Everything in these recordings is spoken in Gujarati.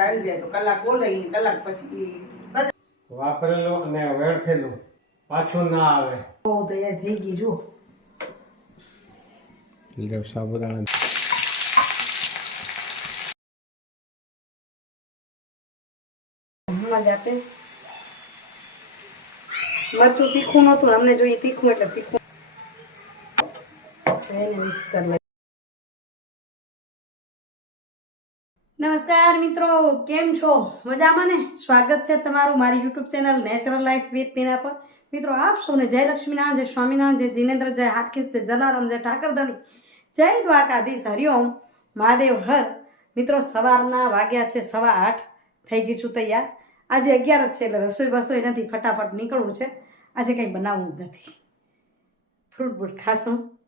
આવી જાય તો કલાક બોલાવી કલાક પછી વાપરેલું અને વેડફેલું પાછું ના આવે. બહુ તૈયાર થઈ ગઈ જો. સાબુદાણા. આપે. મરચું તીખું નહોતું અમને જોઈએ તીખું એટલે તીખું. એને મિક્સ કરી નમસ્કાર મિત્રો, કેમ છો? મજામાં ને? સ્વાગત છે તમારું મારી YouTube channel natural life with તેના પર. મિત્રો, આપ સૌને જય લક્ષ્મીનારાયણ, જય સ્વામિનારાયણ, જય જીનેન્દ્ર, જય હાટકીસ, જય જલારામ, જય ઠાકરધણી. જય દ્વારકાધીશ હરિઓમ મહાદેવ, હર. મિત્રો, સવારના વાગ્યા છે સવા આઠ. થઈ ગઈ છું તૈયાર. આજે અગિયાર જ છે એટલે રસોઈ બસોઈ નથી, ફટાફટ નીકળવું છે. આજે કંઈ બનાવવું જ નથી. ફ્રૂટ બૂટ ખાશું.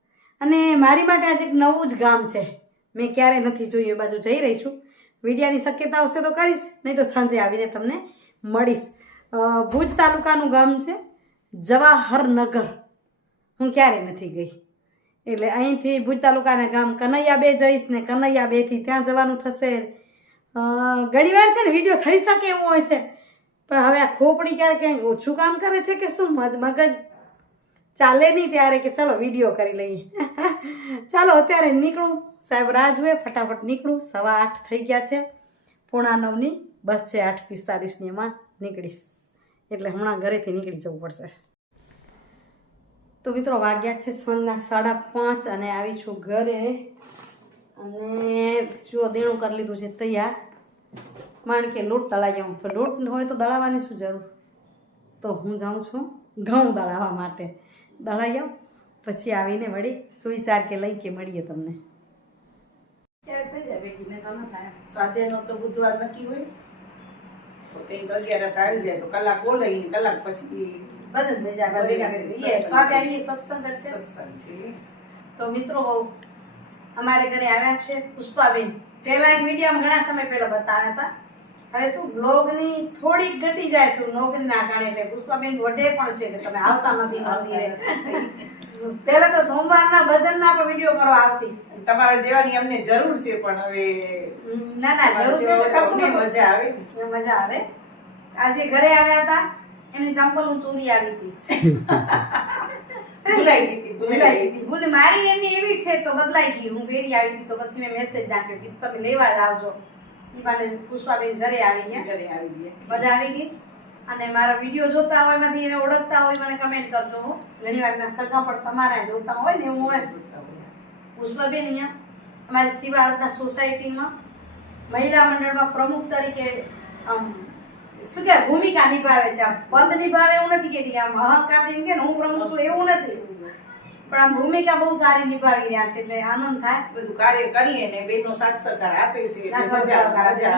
અને મારી માટે આજે એક નવું જ ગામ છે. મેં ક્યારેય નથી જોયું, એ બાજુ જઈ રહી છું. વિડિયાની શક્યતા આવશે તો કરીશ, નહીં તો સાંજે આવીને તમને મળીશ. ભુજ તાલુકાનું ગામ છે જવાહરનગર. હું ક્યારેય નથી ગઈ. એટલે અહીંથી ભુજ તાલુકાના ગામ કનૈયા બે જઈશ ને કનૈયા બેથી ત્યાં જવાનું થશે. ઘણીવાર છે ને વીડિયો થઈ શકે એવું હોય છે. પણ હવે આ ખોપડી ક્યારેક કંઈ ઓછું કામ કરે છે કે શું? મગજ ચાલે નહીં ત્યારે કે ચલો વીડિયો કરી લઈએ. ચાલો અત્યારે નીકળું. સાહેબ રાહ જુએ, ફટાફટ નીકળું. સવા આઠ થઈ ગયા છે. પોણા નવની બસ છે આઠ પિસ્તાલીસની એમાં નીકળીશ. એટલે હમણાં ઘરેથી નીકળી જવું પડશે. તો મિત્રો વાગ્યા છે સાંજના સાડા પાંચ અને આવી છું ઘરે. અને જો દેણું કરી લીધું છે તૈયાર. માણ કે લોટ દળાવી પણ લોટ હોય તો દળાવવાની શું જરૂર? તો હું જાઉં છું ઘઉં દળાવવા માટે. દળાઈ આવ પછી આવીને વળી સુવિચાર કે લઈ કે મળીએ તમને. સ્વાધ્યાયનો તો બુધવાર નક્કી હોય. તો કંઈક અગિયારસ આવી જાય તો કલાક બોલાવી કલાક પછી બધું થઈ જાય સ્વાધ્યાયની સત્સંગ. જ છે. સત્સંગ છે. તો મિત્રો બહુ અમારે ઘરે આવ્યા છે પુષ્પાબેન. પહેલા મીડિયમ ઘણા સમય પહેલા બતાવ્યા હતા. હવે શું બ્લોગની થોડીક ઘટી જાય છે નોકરીના કારણે એટલે પુષ્પાબેન વઢે પણ છે કે તમે આવતા નથી મંદિરે. પહેલા તો સોમવારના ભજનના પણ વીડિયો કરો આવતી. તમારા જેવાની અમને જરૂર છે પણ હવે ના ના જરૂર છે. મજા આવે મજા આવે. આજે ઘરે આવ્યા હતા એમની ચંપલ હું ચોરી આવી હતી. ભૂલાઈ ગઈ ભૂલાઈ ગઈ. ભૂલ મારી એમની એવી છે તો બદલાઈ ગઈ. હું પહેરી આવી હતી તો પછી મેં મેસેજ નાખ્યો કે તમે લેવા જ આવજો બાને પુષ્પાબેન ઘરે આવી ગયા. ઘરે આવી ગયા. મજા આવી ગઈ? અને મારા વીડિયો જોતા હોય એમાંથી એને ઓળખતા હોય મને કમેન્ટ કરજો હો. ઘણી વાર ના સગા પણ તમારા જોતા હોય ને હું હોય. પુષ્પાબેન અહીંયા. અમારી શિવારતના સોસાયટીમાં મહિલા મંડળમાં પ્રમુખ તરીકે આમ શું કહેવાય ભૂમિકા નિભાવે છે. આમ પદ નિભાવે એવું નથી કહેતી આમ અહંકાર કે હું પ્રમુખ છું એવું નથી. પણ આમ ભૂમિકા બહુ સારી નિભાવી રહ્યા છે એટલે આનંદ થાય. બધું કાર્ય કરીએ ને બેનો સાથ સહકાર આપે છે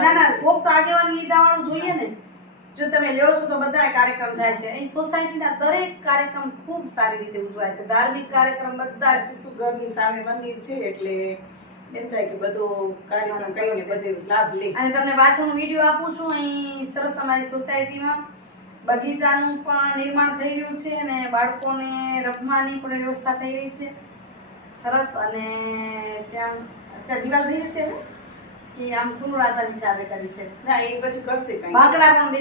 ના ના. કોક તો આગેવાની લીધા વાળું જોઈએ ને. જો તમે લ્યો છો તો બધા કાર્યક્રમ થાય છે. અહીં સોસાયટીના દરેક કાર્યક્રમ ખૂબ સારી રીતે ઉજવાય છે. ધાર્મિક કાર્યક્રમ બધા જ. શું ઘરની સામે મંદિર છે એટલે એમ થાય કે બધો કાર્યક્રમ કરીને બધે લાભ લે. અને તમને પાછળનો વીડિયો આપું છું અહીં સરસ અમારી સોસાયટીમાં. બગીચાનું પણ નિર્માણ થઈ રહ્યું છે અને બાળકોને રમવાની પણ વ્યવસ્થા થઈ રહી છે. સરસ અને ત્યાં અત્યારે દિવાલ થઈ જશે ને? કે આમ છે આપણે કરી છે. ના એ પછી કરશે કઈ. બાકડા પણ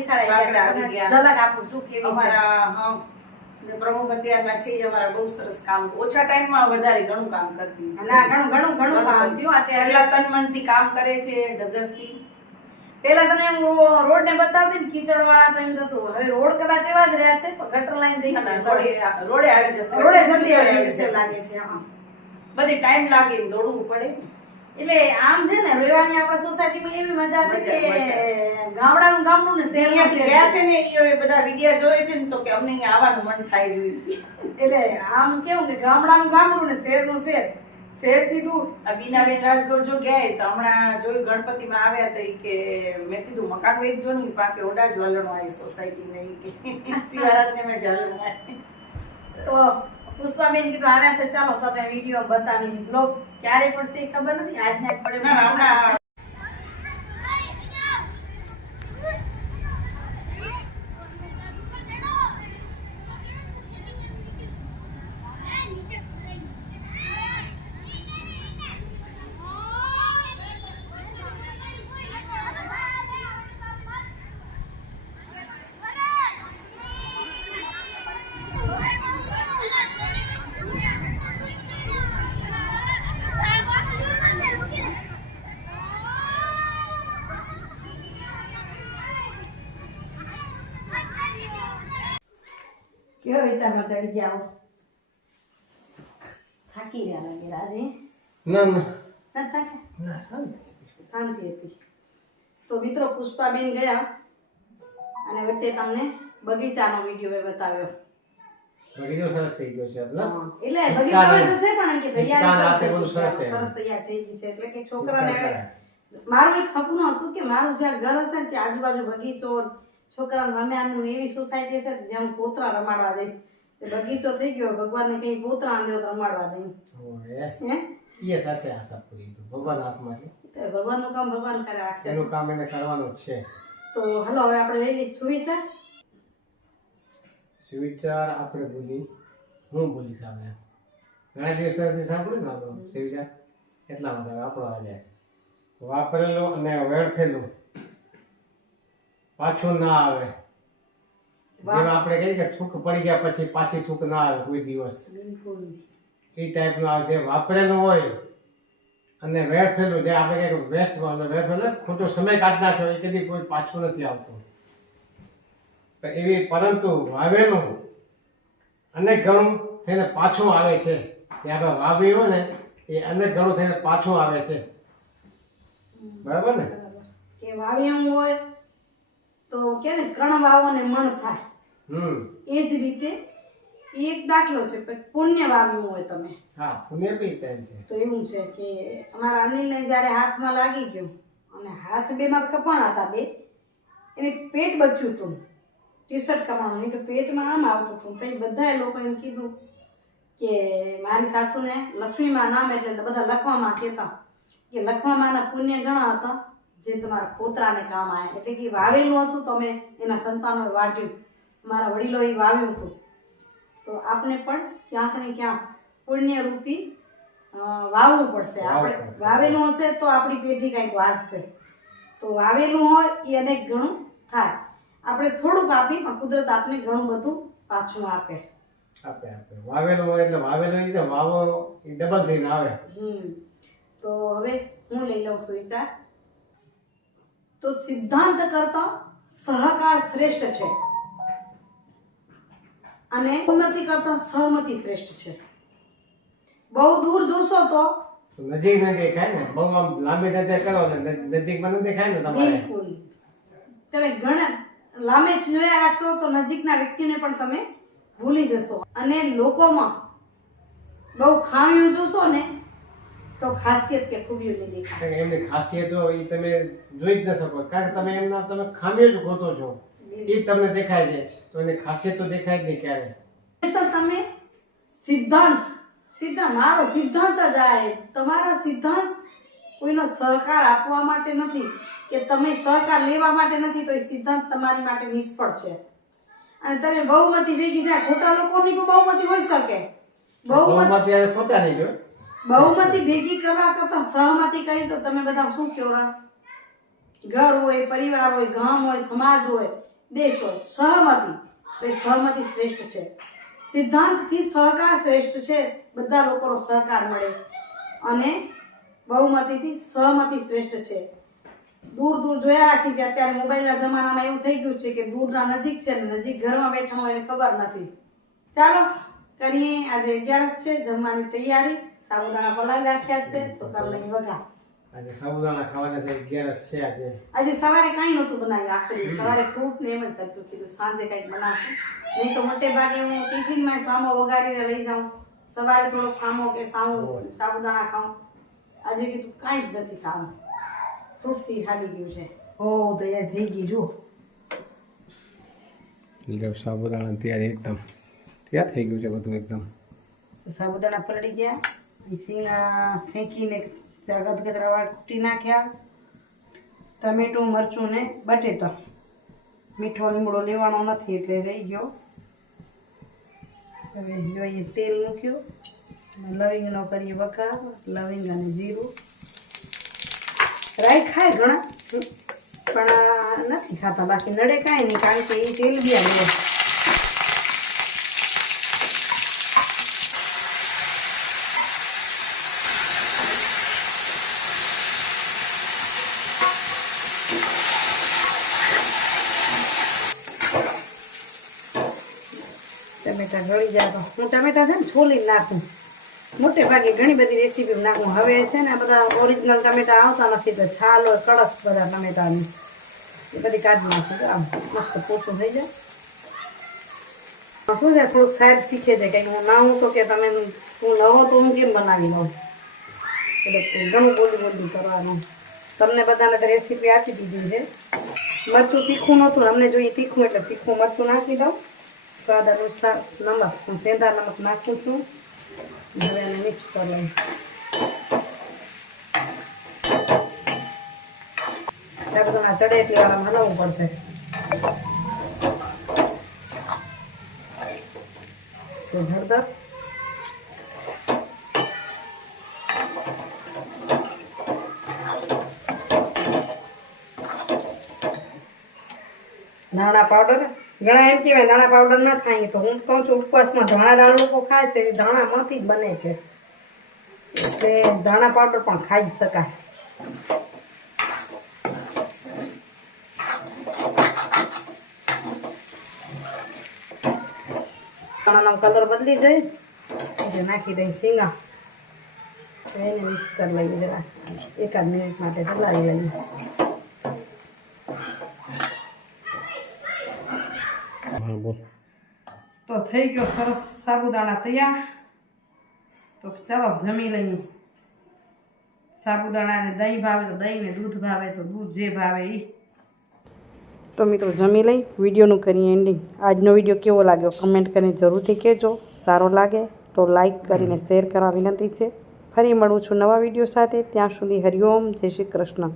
ગયા. ગયા. ઝલક આપું છું કેવી છે. અમારા હા, પ્રમુખ અત્યારના છે અમારા બહુ સરસ કામ ઓછા ટાઈમમાં વધારે ઘણું કામ કરતી. ના ઘણું ઘણું ઘણું કામ થયું. એટલા તન મનથી કામ કરે છે ધગસથી પેલા તમે હું રોડ ને બતાવતી ને કીચડ વાળા તો એમ થતું હવે રોડ કદાચ એવા જ રહ્યા છે પણ ગટર લાઈન થઈ ગઈ રોડે આવી જશે. રોડે જલ્દી આવી જશે લાગે છે બધી ટાઈમ લાગે દોડવું પડે. એટલે આમ છે ને રહેવાની આપણા સોસાયટીમાં એવી મજા છે કે ગામડાનું ગામડું ને શહેરમાંથી ગયા છે. ને એ બધા વિડિયા જોયે છે ને તો કે અમને અહીંયા આવવાનું મન થાય એટલે આમ કેવું કે ગામડાનું ગામડું ને શહેરનું શહેર. દૂર આ બીનાબેન રાજગોર જો ગયા તો હમણાં જોયું ગણપતિમાં આવ્યા તો કે મેં કીધું મકાન વેચજો નહીં પાકે ઓડા જ વલણો આવી સોસાયટીમાં ને કે. શિવારાતને મેં જલણો તો પુષ્પાબેન કીધું આવ્યા છે ચાલો તમે વીડિયો બતાવી બ્લોગ ક્યારે પડશે એ ખબર નથી? આજના પડે વિચારમાં ચડી ગયા થાકી રહ્યા લાગે રાજે ના ના. થાક્યા? ના શાંતિ. શાંતિ હતી. તો મિત્રો પુષ્પાબેન ગયા અને વચ્ચે તમને બગીચાનો વીડિયો મેં બતાવ્યો. બગીચો સરસ થઈ ગયો છે એટલે એટલે બગીચામાં પણ કે તૈયારી સરસ થઈ ગઈ રાતે બધું છે. સરસ છે. સરસ તૈયાર થઈ ગઈ છે. એટલે કે છોકરાને મારું એક સપનું હતું કે મારું જ્યાં ઘર હશે ને ત્યાં આજુબાજુ બગીચો છોકરા રમ્યાનું એવી સોસાયટી હશે જેમ જ્યાં હું પોતરા રમાડવા દઈશ તે બગીચો થઈ ગયો ભગવાનને કઈ પોતરા અંદર રમાડવા દઈ હે? એ થશે આશા પૂરી તો ભગવાન હાથમાં છે. ભગવાનનું કામ ભગવાન કરે રાખશે એનું કામ એને કરવાનું છે. તો હલો હવે આપણે લઈ લઈએ સુવિચાર. સુવિચાર આપણે ભૂલી હું ભૂલી સામે. ઘણા દિવસથી સાંભળ્યું ને આપણો સુવિચાર? એટલા હવે આપણો આજે. વાપરેલો અને વેડફેલું. પાછું ના આવે. જેમ આપણે કહીએ કે છૂક પડી ગયા પછી પાછી છૂક ના આવે કોઈ દિવસ. એ ટાઈપનું જે વાપરેલું હોય અને વેરફેલું જે આપણે કહીએ વેસ્ટ વેરફેલ ખોટો સમય કાઢ નાખ્યો એ કદી કોઈ પાછું નથી આવતું. એવી પરંતુ વાવેલું અનેક ઘણું થઈને પાછું આવે છે. જે આપણે વાવ્યું હોય ને એ અનેક ઘણું થઈને પાછું આવે છે. બરાબર ને? કે વાવ્યું હોય તો કે ને કણ વાવો ને મણ થાય. એ જ રીતે એક દાખલો છે પુણ્ય વાવ્યું હોય તમે. હા પુણ્ય બી છે. તો એવું છે કે અમારા અનિલને જ્યારે હાથમાં લાગી ગયો અને હાથ બેમાં કપાણ હતા બે એને પેટ બચ્યું હતું. ટી શર્ટ નહીં તો પેટમાં આમ આવતું હતું. તો બધા લોકો એમ કીધું કે મારી સાસુને લક્ષ્મીમાં નામ એટલે બધા લખવામાં કહેતા કે લખવામાંના પુણ્ય ઘણા હતા જે તમારા પોતરાને કામ આવ્યા એટલે કે વાવેલું હતું તમે એના સંતાનોએ વાટ્યું મારા વડીલોએ વાવ્યું હતું. તો આપણે પણ ક્યાંક ને ક્યાંક પુણ્યરૂપી રૂપી વાવવું પડશે. આપણે વાવેલું હશે તો આપણી પેઢી કંઈક વાટશે તો વાવેલું હોય એ અનેક ઘણું થાય. આપણે થોડુંક આપી પણ કુદરત આપણે ઘણું બધું પાછું આપે. આપે આપે. વાવેલું હોય એટલે વાવેલું રીતે વાવો એ ડબલ થઈને આવે. હમ. તો હવે હું લઈ લઉં છું વિચાર. તો સિદ્ધાંત કરતા સહકાર શ્રેષ્ઠ છે. અને ઉન્નતિ કરતા સહમતિ શ્રેષ્ઠ છે. બહુ દૂર જોશો તો નજીક ના દેખાય ને. બહુ આમ લાંબી નજર કરો ને નજીકમાં ન દેખાય ને તમારે. બિલકુલ. તમે ઘણા લાંબે જોયા રાખશો તો નજીકના વ્યક્તિને પણ તમે ભૂલી જશો. અને લોકોમાં બહુ ખામીઓ જોશો ને તો ખાસિયત કે ખૂબીઓ નહીં દેખાય. એમની ખાસિયતો એ તમે જોઈ જ ન શકો. કારણ કે તમે એમના તમે ખામીઓ જ ગોતો છો. એ તમને દેખાય છે. તો એની ખાસિયત તો દેખાય જ નહીં ક્યારે. હંમેશા તમે સિદ્ધાંત સિદ્ધાંત મારો સિદ્ધાંત જ આ તમારા સિદ્ધાંત કોઈનો સહકાર આપવા માટે નથી કે તમે સહકાર લેવા માટે નથી તો એ સિદ્ધાંત તમારી માટે નિષ્ફળ છે. અને તમે બહુમતી ભેગી થાય ખોટા લોકોની પણ બહુમતી હોઈ શકે. બહુમતી ખોટા નહીં જો બહુમતી ભેગી કરવા કરતાં સહમતી કરી તો તમે બધા શું કહો ઘર હોય પરિવાર હોય ગામ હોય સમાજ હોય દેશ સહમતિ. તો એ સહમતી શ્રેષ્ઠ છે. સિદ્ધાંતથી સહકાર શ્રેષ્ઠ છે. બધા લોકોનો સહકાર મળે. અને બહુમતીથી સહમતી શ્રેષ્ઠ છે. દૂર દૂર જોયા રાખી છે. અત્યારે મોબાઈલના જમાનામાં એવું થઈ ગયું છે કે દૂરના નજીક છે ને નજીક ઘરમાં બેઠા હોય એને ખબર નથી. ચાલો, કરીએ. આજે અગિયારસ છે. જમવાની તૈયારી. સાબુદાણા પલાળી રાખ્યા છે. તો કરલઈ વઘાર. આજે સાબુદાણા ખાવાના છે ગેરસ છે આજે. આજે સવારે કાંઈ નહોતું બનાવ્યું આખો દિવસ. સવારે ફ્રૂટ ને એમ જ કરતું કીધું સાંજે કંઈક બનાવશું. નહીં તો મોટે ભાગે હું ટિફિનમાં સામો વગાડીને લઈ જાઉં. સવારે થોડોક સામો કે સામો સાબુદાણા ખાઉં. આજે કીધું કાંઈ જ નથી ખાવું. ફ્રૂટથી હાલી ગયું છે. ઓ તૈયાર થઈ ગઈ જો સાબુદાણા તૈયાર એકદમ. તૈયાર થઈ ગયું છે બધું એકદમ. સાબુદાણા પલળી ગયા. સિંગા શેકીને જરા ગદગદરાવા કૂટી નાખ્યા. ટમેટું, મરચું ને બટેટા. મીઠો લીમડો લેવાનો નથી એટલે રહી ગયો. હવે જોઈએ તેલ મૂક્યું. લવિંગનો કરીએ વઘાર, લવિંગ અને જીરું. રાઈ ખાય ઘણા પણ નથી ખાતા. બાકી નડે કાંઈ નહીં કારણ કે એ તેલ બી આવે ટમેટા ટમેટા ગળી જાય તો. હું ટમેટા છે ને છોલી નાખું. મોટે ભાગે ઘણી બધી રેસીપી નાખું. હવે છે ને આ બધા ઓરિજિનલ ટમેટા આવતા નથી તો છાલ હોય, કડક બધા ટમેટાની. એ બધી કાઢી નાખું. તો આમ મસ્ત પોતું થઈ જાય. શું છે, થોડુંક સાહેબ શીખે છે કંઈક. હું ના હું તો કે તમે હું નવો તો હું કેમ બનાવી લઉં? એટલે ઘણું બોલી બોલી કરવાનું. તમને બધાને તો રેસીપી આપી દીધી છે. મરચું તીખું નહોતું. અમને જોઈએ તીખું એટલે તીખું મરચું નાખી દઉં. સ્વાદ અનુસાર નમક હું સેંધા નમક નાખું છું હવે એને મિક્સ કરવાનું બધું ચડે એટલી પડશે હળદર ધાણા પાવડર ઘણા એમ કહેવાય ધાણા પાવડર ના ખાઈએ તો હું કહું છું, ઉપવાસમાં ધાણા દાળ લોકો ખાય છે, એ ધાણામાંથી જ બને છે. એટલે ધાણા પાવડર પણ ખાઈ શકાય. ધાણાનો કલર બદલી જાય એટલે નાખી દઈ શીંગા. એને મિક્સ કરી લઈએ, જરા એકાદ મિનિટ માટે ચલાવી લઈએ હા બોલ તો થઈ ગયો સરસ સાબુદાણા તૈયાર. તો ચાલો જમી લઈએ. સાબુદાણાને દહીં ભાવે તો દહીં ને દૂધ ભાવે તો દૂધ જે ભાવે એ તો મિત્રો જમી લઈ વિડીયોનું કરીએ એન્ડિંગ આજનો વીડિયો કેવો લાગ્યો કમેન્ટ કરીને જરૂરથી કહેજો. સારો લાગે તો લાઈક કરીને શેર કરવા વિનંતી છે. ફરી મળું છું નવા વીડિયો સાથે. ત્યાં સુધી હરિઓમ જય શ્રી કૃષ્ણ.